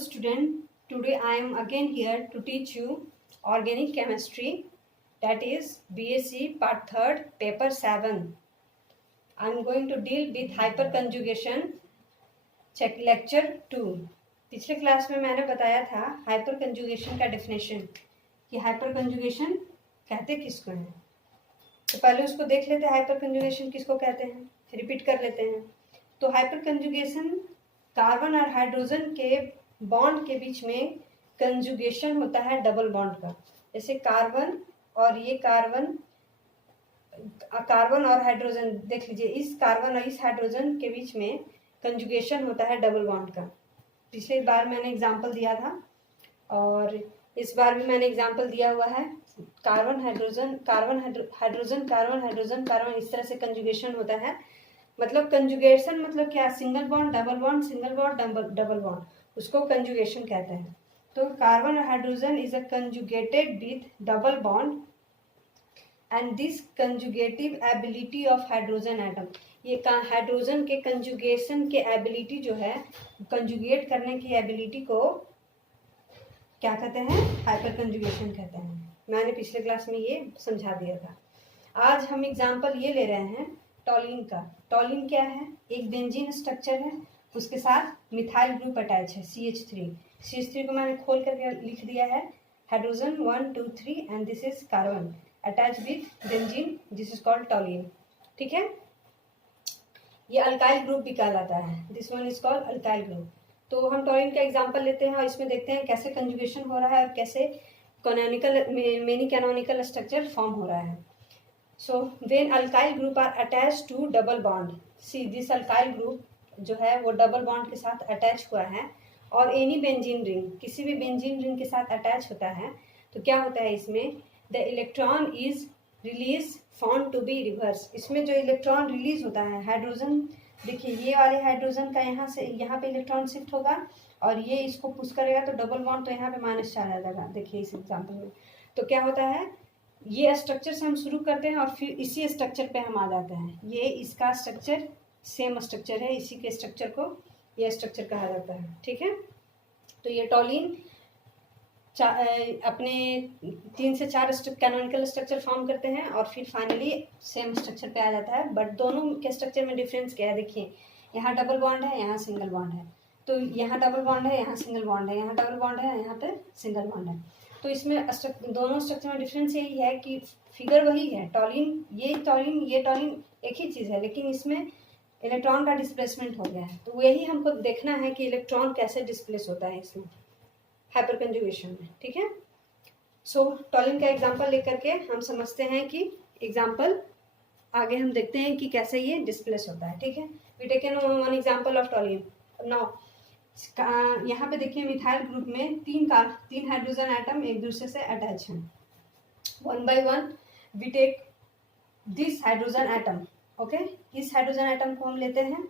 student, today I am again here to teach you organic chemistry, that is BSc part 3rd paper 7. I am going to deal with hyperconjugation check lecture 2. पिछले class में मैंने बताया था हाइपरकंजुगेशन का definition कि हाइपरकंजुगेशन कहते किसको हैं। तो पहले उसको देख लेते हैं हाइपरकंजुगेशन किसको कहते हैं, रिपीट कर लेते हैं। तो हाइपरकंजुगेशन कार्बन और हाइड्रोजन के बॉन्ड के बीच में कंजुगेशन होता है डबल बॉन्ड का। जैसे कार्बन और ये कार्बन और हाइड्रोजन देख लीजिए, इस कार्बन और इस हाइड्रोजन के बीच में कंजुगेशन होता है डबल बॉन्ड का। पिछले बार मैंने एग्जांपल दिया था और इस बार भी मैंने एग्जांपल दिया हुआ है। Carbon hydrogen carbon hydrogen carbon hydrogen carbon, इस तरह से कंजुगेशन होता है। मतलब कंजुगेशन मतलब क्या, single bond double bond, single bond double bond, उसको कंजुगेशन कहते हैं। तो कार्बन और hydrogen is a conjugated with double bond and this conjugative ability of hydrogen atom, ये हाइड्रोजन के कंजुगेशन के एबिलिटी जो है, कंजुगेट करने की एबिलिटी को क्या कहते हैं, हाइपर कंजुगेशन कहते हैं। मैंने पिछले क्लास में ये समझा दिया था। आज हम एग्जांपल ये ले रहे हैं टॉलिन का। टॉलिन क्या है, एक बेंजीन स्ट्रक्चर है, उसके साथ मिथाइल ग्रुप अटैच है CH3। CH3 को मैंने खोल करके लिख दिया है hydrogen 1 2 3 and this is carbon attach with benzene, this is called टॉलिन। ठीक है, ये अल्काइल ग्रुप भी कहलाता है, this one is called alkyl group. तो हम टॉलिन का एग्जांपल लेते हैं और इसमें देखते हैं कैसे कंजुगेशन हो रहा है और कैसे canonical many canonical structure form हो रहा है। So when alkyl group are attach to double bond, see this alkyl group जो है वो डबल बॉन्ड के साथ अटैच हुआ है और एनी बेंजीन रिंग, किसी भी बेंजीन रिंग के साथ अटैच होता है, तो क्या होता है इसमें, the electron is release found to be reverse. इसमें जो इलेक्ट्रॉन रिलीज होता है, हाइड्रोजन देखिए ये वाले हाइड्रोजन का यहाँ से यहाँ पे इलेक्ट्रॉन शिफ्ट होगा और ये इसको पुश करेगा तो डबल बॉन्ड, तो यहाँ पे -4 आ जाएगा। देखिए इस एग्जाम्पल में तो क्या होता है, ये स्ट्रक्चर से हम शुरू करते हैं और फिर इसी स्ट्रक्चर पे हम आ जाते हैं। ये इसका स्ट्रक्चर सेम स्ट्रक्चर है, इसी के स्ट्रक्चर को ये स्ट्रक्चर कहा जाता है। ठीक है, तो ये टॉलिन अपने 3 से 4 कैनोनिकल स्ट्रक्चर फॉर्म करते हैं और फिर फाइनली सेम स्ट्रक्चर पे आ जाता है। बट दोनों के स्ट्रक्चर में डिफरेंस क्या है, देखिए यहाँ डबल बॉन्ड है, यहाँ सिंगल बॉन्ड है। तो यहाँ डबल बॉन्ड है, यहाँ सिंगल बॉन्ड है, यहाँ डबल बॉन्ड है, यहाँ पे सिंगल बॉन्ड है। तो इसमें दोनों स्ट्रक्चर में डिफरेंस यही है कि फिगर वही है, टॉलिन ये टॉलिन एक ही चीज़ है, लेकिन इसमें इलेक्ट्रॉन का डिस्प्लेसमेंट हो गया है। तो यही हमको देखना है कि इलेक्ट्रॉन कैसे डिस्प्लेस होता है इसमें हाइपरकंजुगेशन में। ठीक है, सो टॉलिन का एग्जांपल लेकर के हम समझते हैं कि एग्जांपल आगे हम देखते हैं कि कैसे ये डिस्प्लेस होता है। ठीक है, we taken one example of toluene. Now यहाँ पे देखिए मिथाइल ग्रुप में 3 हाइड्रोजन एटम एक दूसरे से अटैच हैं। 1 by 1 we take this hydrogen atom. Okay, इस हाइड्रोजन एटम को हम लेते हैं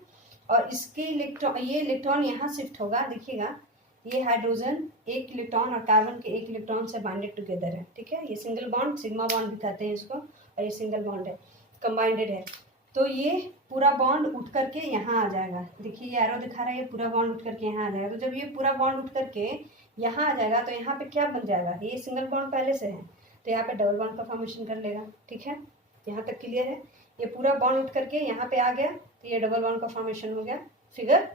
और इसके ये इलेक्ट्रॉन यहाँ शिफ्ट होगा। देखिएगा ये हाइड्रोजन एक इलेक्ट्रॉन और कार्बन के एक इलेक्ट्रॉन से बाइंडेड टुगेदर है। ठीक है, ये सिंगल बॉन्ड सिग्मा बॉन्ड भी कहते हैं इसको, और ये सिंगल बॉन्ड है, कंबाइंडेड है। तो ये पूरा बॉन्ड उठ करके यहाँ आ जाएगा। देखिए ये एरो दिखा रहा है, ये पूरा बॉन्ड उठ करके यहाँ आ जाएगा। तो जब ये पूरा बॉन्ड उठ करके यहाँ आ जाएगा तो यहाँ पे क्या बन जाएगा, ये सिंगल बॉन्ड पहले से है तो यहाँ पे डबल बॉन्ड का फॉर्मेशन कर लेगा। ठीक है, यहाँ तक क्लियर है। ये पूरा बॉन्ड उठ करके यहाँ पे आ गया तो ये डबल बॉन्ड का फॉर्मेशन हो गया फिगर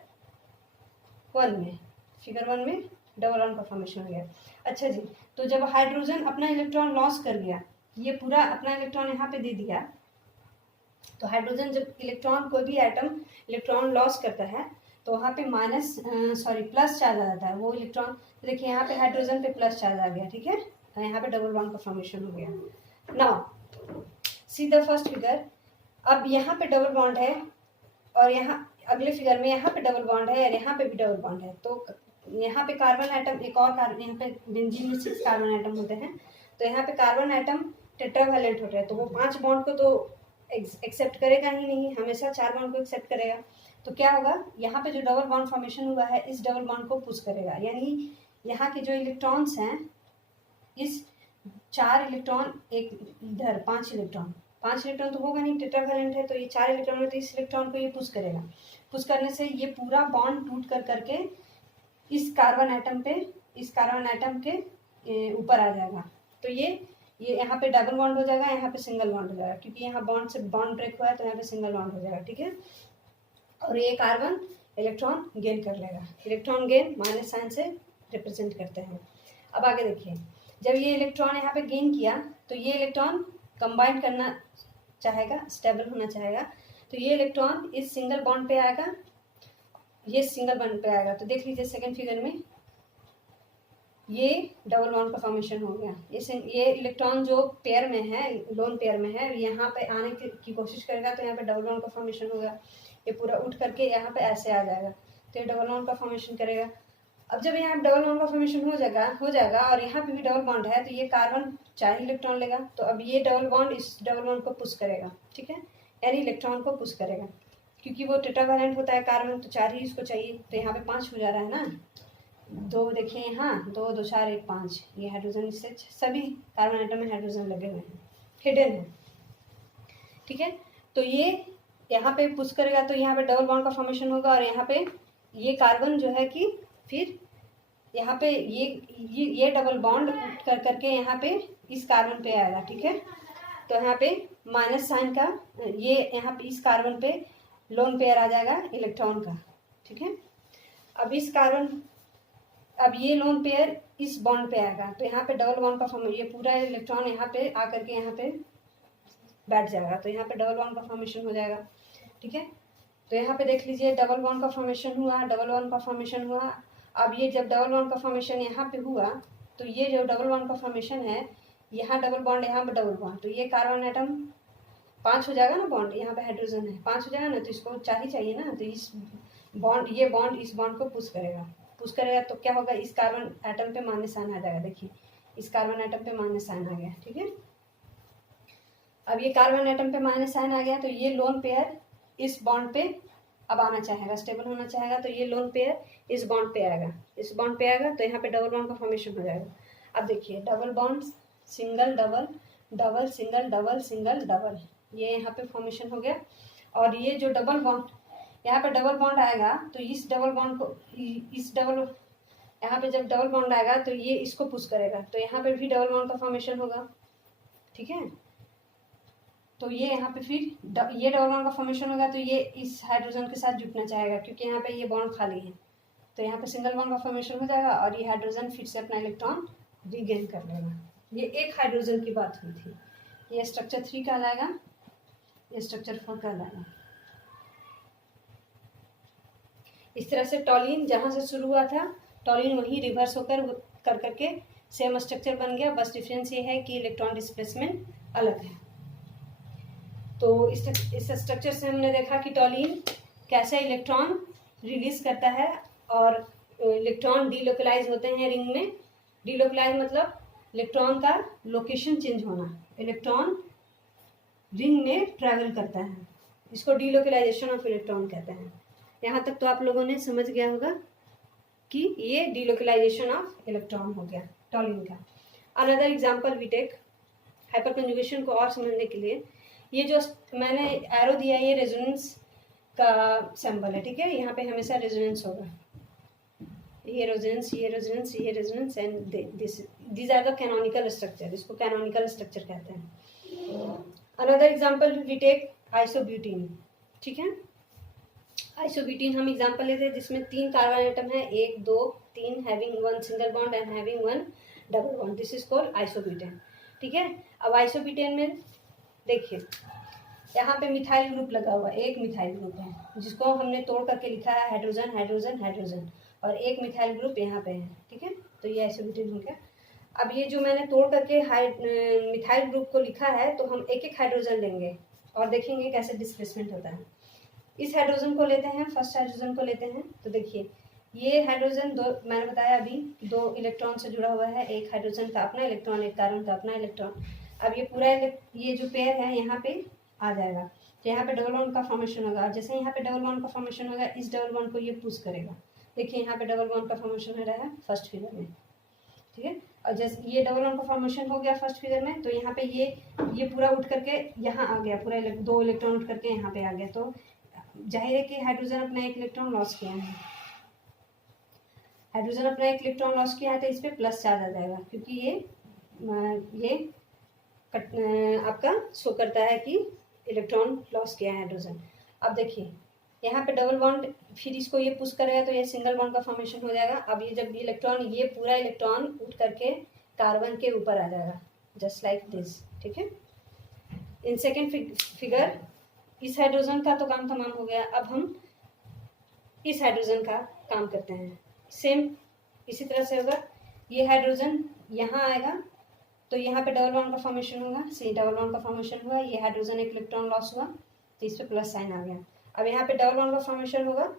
1 में। फिगर 1 में डबल बॉन्ड का फॉर्मेशन हो गया। अच्छा जी, तो जब हाइड्रोजन अपना इलेक्ट्रॉन लॉस कर गया, ये पूरा अपना इलेक्ट्रॉन यहाँ पे दे दिया, तो हाइड्रोजन जब इलेक्ट्रॉन कोई भी एटम इलेक्ट्रॉन लॉस करता है तो वहाँ पे प्लस चार्ज आ जाता है वो इलेक्ट्रॉन। तो देखिए यहाँ पे हाइड्रोजन पे प्लस चार्ज आ गया। ठीक है, यहाँ पे डबल बॉन्ड का फॉर्मेशन हो गया। Now see the first figure. अब यहाँ पे डबल बॉन्ड है और यहाँ अगले फिगर में यहाँ पे डबल बॉन्ड है और यहाँ पे भी डबल बॉन्ड है। तो यहाँ पे कार्बन एटम एक और यहाँ पे बेंजीन में 6 कार्बन एटम होते हैं, तो यहाँ पे कार्बन एटम टेट्रावैलेंट होते हैं, तो वो 5 बॉन्ड को तो एक्सेप्ट करेगा ही नहीं, हमेशा 4 बॉन्ड को एक्सेप्ट करेगा। तो क्या होगा, यहाँ पे जो डबल बॉन्ड फॉर्मेशन हुआ है इस डबल बॉन्ड को पुश करेगा, यानी यहाँ के जो इलेक्ट्रॉन्स हैं, इस 4 इलेक्ट्रॉन एक इधर 5 इलेक्ट्रॉन तो होगा नहीं, टेट्रावैलेंट है, तो ये 4 इलेक्ट्रॉन है तो इस इलेक्ट्रॉन को ये पुश करेगा। पुश करने से ये पूरा बॉन्ड टूट करके इस कार्बन एटम के ऊपर आ जाएगा। तो ये यहाँ पे डबल बॉन्ड हो जाएगा, यहाँ पे सिंगल बॉन्ड हो जाएगा, क्योंकि यहाँ बॉन्ड से बॉन्ड ब्रेक हुआ है तो यहाँ पे सिंगल बॉन्ड हो जाएगा। ठीक है, और ये कार्बन इलेक्ट्रॉन गेन कर लेगा। इलेक्ट्रॉन गेन माइनस साइन से रिप्रेजेंट करते हैं। अब आगे देखिए, जब ये इलेक्ट्रॉन यहाँ पे गेन किया तो ये इलेक्ट्रॉन कंबाइन करना चाहेगा, स्टेबल होना चाहेगा, तो ये इलेक्ट्रॉन इस सिंगल बॉन्ड पे आएगा, ये सिंगल बॉन्ड पे आएगा। तो देख लीजिए सेकंड फिगर में ये डबल बॉन्ड का फॉर्मेशन हो गया। ये इलेक्ट्रॉन जो पेयर में है, लोन पेयर में है, यहाँ पे आने की कोशिश करेगा तो यहाँ पे डबल बॉन्ड का फॉर्मेशन होगा। ये पूरा उठ करके यहाँ पे ऐसे आ जाएगा, तो ये डबल बॉन्ड का फॉर्मेशन करेगा। अब जब यहाँ डबल बॉन्ड का फॉर्मेशन हो जाएगा और यहाँ पे भी डबल बॉन्ड है, तो ये कार्बन 4 इलेक्ट्रॉन लेगा। तो अब ये डबल बॉन्ड इस डबल बॉन्ड को पुश करेगा। ठीक है, यानी इलेक्ट्रॉन को पुश करेगा, क्योंकि वो टेट्रावैलेंट होता है कार्बन, तो 4 ही इसको चाहिए। तो यहाँ पे 5 हो जा रहा है ना, 2 देखिए यहाँ 2 2 4 1 5, ये हाइड्रोजन इससे सभी कार्बन आइटम में हाइड्रोजन लगे हुए हैं, हिडन है। ठीक है, तो ये यहाँ पे पुश करेगा तो यहाँ पे डबल बॉन्ड का फॉर्मेशन होगा, और यहाँ पे ये कार्बन जो है कि फिर यहाँ पे ये डबल बॉन्ड कर करके यहाँ पे इस कार्बन पे आएगा। ठीक है, तो यहाँ पे माइनस साइन का ये यहाँ पे इस कार्बन पे लोन पेयर आ जाएगा इलेक्ट्रॉन का। ठीक है, अब ये लोन पेयर इस बॉन्ड पे आएगा, तो यहाँ पे डबल बॉन्ड का फॉर्मेशन, ये पूरा इलेक्ट्रॉन यहाँ पे आकर के यहाँ पे बैठ जाएगा, तो यहाँ पे डबल बॉन्ड का फॉर्मेशन हो जाएगा। ठीक है, तो यहाँ पे देख लीजिए डबल बॉन्ड का फॉर्मेशन हुआ, डबल बॉन्ड का फॉर्मेशन हुआ। अब ये जब डबल बॉन्ड का फॉर्मेशन यहाँ पे हुआ, तो ये जो डबल बॉन्ड का फॉर्मेशन है, यहाँ डबल बॉन्ड, यहाँ पे डबल बॉन्ड, तो ये कार्बन एटम 5 हो जाएगा ना बॉन्ड, यहाँ पे हाइड्रोजन है 5 हो जाएगा ना, तो इसको 4 ही चाहिए ना, तो इस बॉन्ड ये बॉन्ड इस बॉन्ड को पुश करेगा तो क्या होगा, इस कार्बन एटम पे माइनस साइन आ जाएगा। देखिए इस कार्बन एटम पे माइनस साइन आ गया। ठीक है, अब ये कार्बन एटम पे माइनस साइन आ गया, तो ये लोन पेयर इस बॉन्ड पे अब आना चाहेगा, स्टेबल होना चाहेगा, तो ये लोन पेयर इस बॉन्ड पे आएगा, तो यहाँ पे डबल बॉन्ड का फॉर्मेशन हो जाएगा। अब देखिए double bond, single double, double single, double single double, ये यहाँ पे फॉर्मेशन हो गया। और ये जो डबल बॉन्ड, यहाँ पे डबल बॉन्ड आएगा, तो इस डबल बॉन्ड को यहाँ पे जब डबल बॉन्ड आएगा तो ये इसको पुश करेगा, तो यहाँ पे भी डबल बॉन्ड का फॉर्मेशन होगा। ठीक है, तो ये यहाँ पे फिर ये डबल बॉन्ड का फॉर्मेशन होगा, तो ये इस हाइड्रोजन के साथ जुटना चाहेगा, क्योंकि यहाँ पे ये बॉन्ड खाली है, तो यहाँ पे सिंगल बॉन्ड का फॉर्मेशन हो जाएगा, और ये हाइड्रोजन फिर से अपना इलेक्ट्रॉन रीगेन कर लेगा। ये एक हाइड्रोजन की बात हुई थी। ये स्ट्रक्चर 3 कहलाएगा, ये स्ट्रक्चर 4 कहलाएगा। इस तरह से टॉलिन जहाँ से शुरू हुआ था, टॉलिन वही रिवर्स होकर कर करके सेम स्ट्रक्चर बन गया, बस डिफरेंस ये है कि इलेक्ट्रॉन डिस्प्लेसमेंट अलग है। तो इस स्ट्रक्चर से हमने देखा कि टॉलिन कैसे इलेक्ट्रॉन रिलीज करता है, और इलेक्ट्रॉन डीलोकलाइज होते हैं रिंग में। डीलोकलाइज मतलब इलेक्ट्रॉन का लोकेशन चेंज होना, इलेक्ट्रॉन रिंग में ट्रैवल करता है, इसको डीलोकलाइजेशन ऑफ इलेक्ट्रॉन कहते हैं। यहाँ तक तो आप लोगों ने समझ गया होगा कि ये डीलोकलाइजेशन ऑफ इलेक्ट्रॉन हो गया टॉलिन का। Another example we take hyperconjugation को और समझने के लिए, ये जो मैंने एरो दिया ये रेजोनेंस का सिंबल है। ठीक है, यहाँ पे हमेशा रेजोनेंस होगा, ये रेजोनेंस, ये रेजोनेंस, ये resonance, and this are the canonical structure, इसको कैनोनिकल स्ट्रक्चर कहते हैं। Another example we take isobutene. ठीक है, आइसोब्यूटीन हम एग्जांपल लेते हैं जिसमें 3 कार्बन आइटम है, 1 2 3, having 1 single bond and having 1 double bond, this is called isobutane. ठीक है, अब आइसोब्यूटेन में देखिए यहाँ पे मिथाइल ग्रुप लगा हुआ है, एक मिथाइल ग्रुप है जिसको हमने तोड़ करके लिखा है हाइड्रोजन हाइड्रोजन हाइड्रोजन, और एक मिथाइल ग्रुप यहाँ पे है। ठीक है, तो ये आइसोब्यूटेन हो गया। अब ये जो मैंने तोड़ करके मिथाइल ग्रुप को लिखा है, तो हम एक एक हाइड्रोजन लेंगे और देखेंगे कैसे डिस्प्लेसमेंट होता है। इस हाइड्रोजन को लेते हैं, फर्स्ट हाइड्रोजन को लेते हैं, तो देखिए ये हाइड्रोजन मैंने बताया अभी 2 इलेक्ट्रॉन से जुड़ा हुआ है, एक हाइड्रोजन का अपना इलेक्ट्रॉन, एक कार्बन का अपना इलेक्ट्रॉन। अब ये पूरा ये जो पेयर है यहाँ पे आ जाएगा, तो यहाँ पे डबल बॉन्ड का फॉर्मेशन होगा। जैसे यहाँ पे डबल बॉन्ड का फॉर्मेशन होगा, इस डबल बॉन्ड को ये पुश करेगा। देखिए यहाँ पे डबल बॉन्ड का फॉर्मेशन हो रहा है फर्स्ट फिगर में। ठीक है, और जैसे ये डबल बॉन्ड का फॉर्मेशन हो गया फर्स्ट फिगर में, तो यहाँ पे ये पूरा उठ करके यहाँ आ गया, पूरा 2 इलेक्ट्रॉन उठ करके यहाँ पे आ गया, तो जाहिर है कि हाइड्रोजन अपना एक इलेक्ट्रॉन लॉस किया है। हाइड्रोजन अपना एक इलेक्ट्रॉन लॉस किया है तो इस पर प्लस चार्ज आ जाएगा, क्योंकि ये आपका शो करता है कि इलेक्ट्रॉन लॉस किया है हाइड्रोजन। अब देखिए यहाँ पे डबल बॉन्ड, फिर इसको ये पुश करेगा तो ये सिंगल बॉन्ड का फॉर्मेशन हो जाएगा। अब ये जब इलेक्ट्रॉन, ये पूरा इलेक्ट्रॉन उठ करके कार्बन के ऊपर आ जाएगा, जस्ट लाइक दिस, ठीक है। इन सेकेंड फिगर इस हाइड्रोजन का तो काम तमाम हो गया। अब हम इस हाइड्रोजन का काम करते हैं। सेम इसी तरह से होगा, ये हाइड्रोजन यहाँ आएगा तो यहाँ पे डबल बॉन्ड का फॉर्मेशन होगा, सी डबल बॉन्ड का फॉर्मेशन हुआ, ये हाइड्रोजन एक इलेक्ट्रॉन लॉस हुआ तो इस पे प्लस साइन आ गया। अब यहाँ पे डबल बॉन्ड का फॉर्मेशन होगा,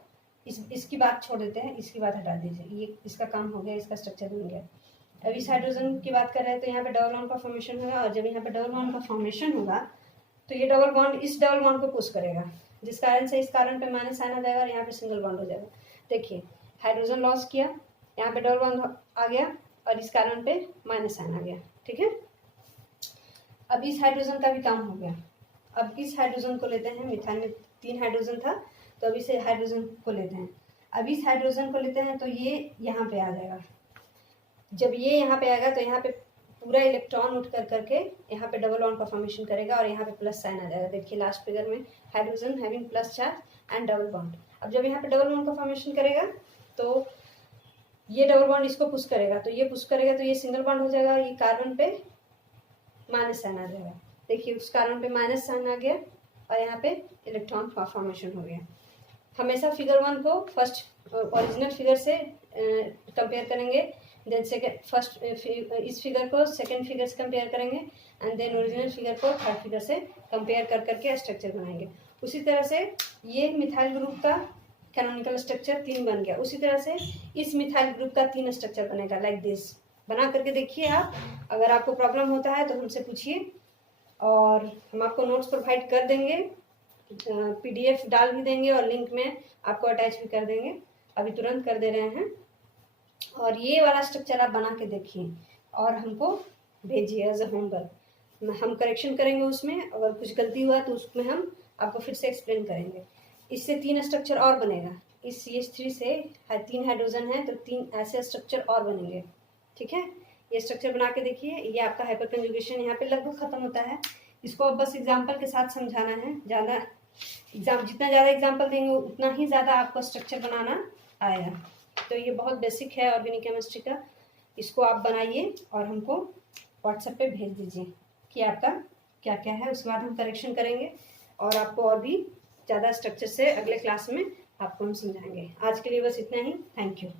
इसकी बात छोड़ देते हैं, इसकी बात हटा दीजिए, ये इसका काम हो गया, इसका स्ट्रक्चर बन गया। अब इस हाइड्रोजन की बात कर रहे हैं तो यहाँ पे डबल बॉन्ड का फॉर्मेशन होगा, और जब यहाँ पे डबल बॉन्ड का फॉर्मेशन होगा तो ये डबल बॉन्ड इस डबल बॉन्ड को पुश करेगा, जिस कारण से इस कारण पे माइनस साइन आ जाएगा और यहाँ पे सिंगल बॉन्ड हो जाएगा। देखिए हाइड्रोजन लॉस किया, यहाँ पे डबल बॉन्ड आ गया और इस कारण पे माइनस साइन आ गया, ठीक है। अब इस हाइड्रोजन का भी काम हो गया। अब इस हाइड्रोजन को लेते हैं, मिथाइल में 3 हाइड्रोजन था तो अभी से हाइड्रोजन को लेते हैं। अब इस हाइड्रोजन को लेते हैं तो ये यहाँ पे आ जाएगा। जब ये यहाँ पे आएगा तो यहाँ पे पूरा इलेक्ट्रॉन उठ कर करके यहाँ पे डबल बॉन्ड का फॉर्मेशन करेगा और यहाँ पे प्लस साइन आ जाएगा। देखिए लास्ट फिगर में hydrogen having plus charge and double bond. अब जब यहाँ पे डबल बॉन्ड का फॉर्मेशन करेगा तो ये डबल बॉन्ड इसको पुश करेगा, तो ये पुश करेगा तो ये सिंगल बॉन्ड हो जाएगा, ये कार्बन पे माइनस साइन आ जाएगा। देखिए उस कार्बन पे माइनस साइन आ गया और यहाँ पे इलेक्ट्रॉन फॉर्मेशन हो गया। हमेशा फिगर 1 को फर्स्ट ओरिजिनल फिगर से कंपेयर करेंगे, देन सेकेंड फर्स्ट इस फिगर को सेकेंड फिगर से कंपेयर करेंगे एंड देन ओरिजिनल फिगर को थर्ड फिगर से कंपेयर कर करके स्ट्रक्चर बनाएंगे। उसी तरह से ये मिथाइल ग्रुप का कैनोनिकल स्ट्रक्चर 3 बन गया, उसी तरह से इस मिथाइल ग्रुप का 3 स्ट्रक्चर बनेगा लाइक दिस। बना करके देखिए आप, अगर आपको प्रॉब्लम होता है तो हमसे पूछिए और हम आपको नोट्स प्रोवाइड कर देंगे, PDF डाल भी देंगे और लिंक में आपको अटैच भी कर देंगे, अभी तुरंत कर दे रहे हैं। और ये वाला स्ट्रक्चर आप बना के देखिए और हमको भेजिए एज अ होमवर्क, हम करेक्शन करेंगे उसमें, अगर कुछ गलती हुआ तो उसमें हम आपको फिर से एक्सप्लेन करेंगे। इससे 3 स्ट्रक्चर और बनेगा, इस CH3 से 3 हाइड्रोजन है तो 3 ऐसे स्ट्रक्चर और बनेंगे, ठीक है। ये स्ट्रक्चर बना के देखिए। ये आपका हाइपर कंजुगेशन यहाँ पे लगभग खत्म होता है। इसको अब बस एग्जाम्पल के साथ समझाना है, ज़्यादा जितना ज़्यादा एग्जाम्पल देंगे उतना ही ज़्यादा आपको स्ट्रक्चर बनाना आएगा। तो ये बहुत बेसिक है ऑर्गेनिक केमिस्ट्री का, इसको आप बनाइए और हमको व्हाट्सएप पे भेज दीजिए कि आपका क्या क्या है, उसके बाद हम करेक्शन करेंगे और आपको और भी ज़्यादा स्ट्रक्चर से अगले क्लास में आपको हम समझाएंगे। आज के लिए बस इतना ही, थैंक यू।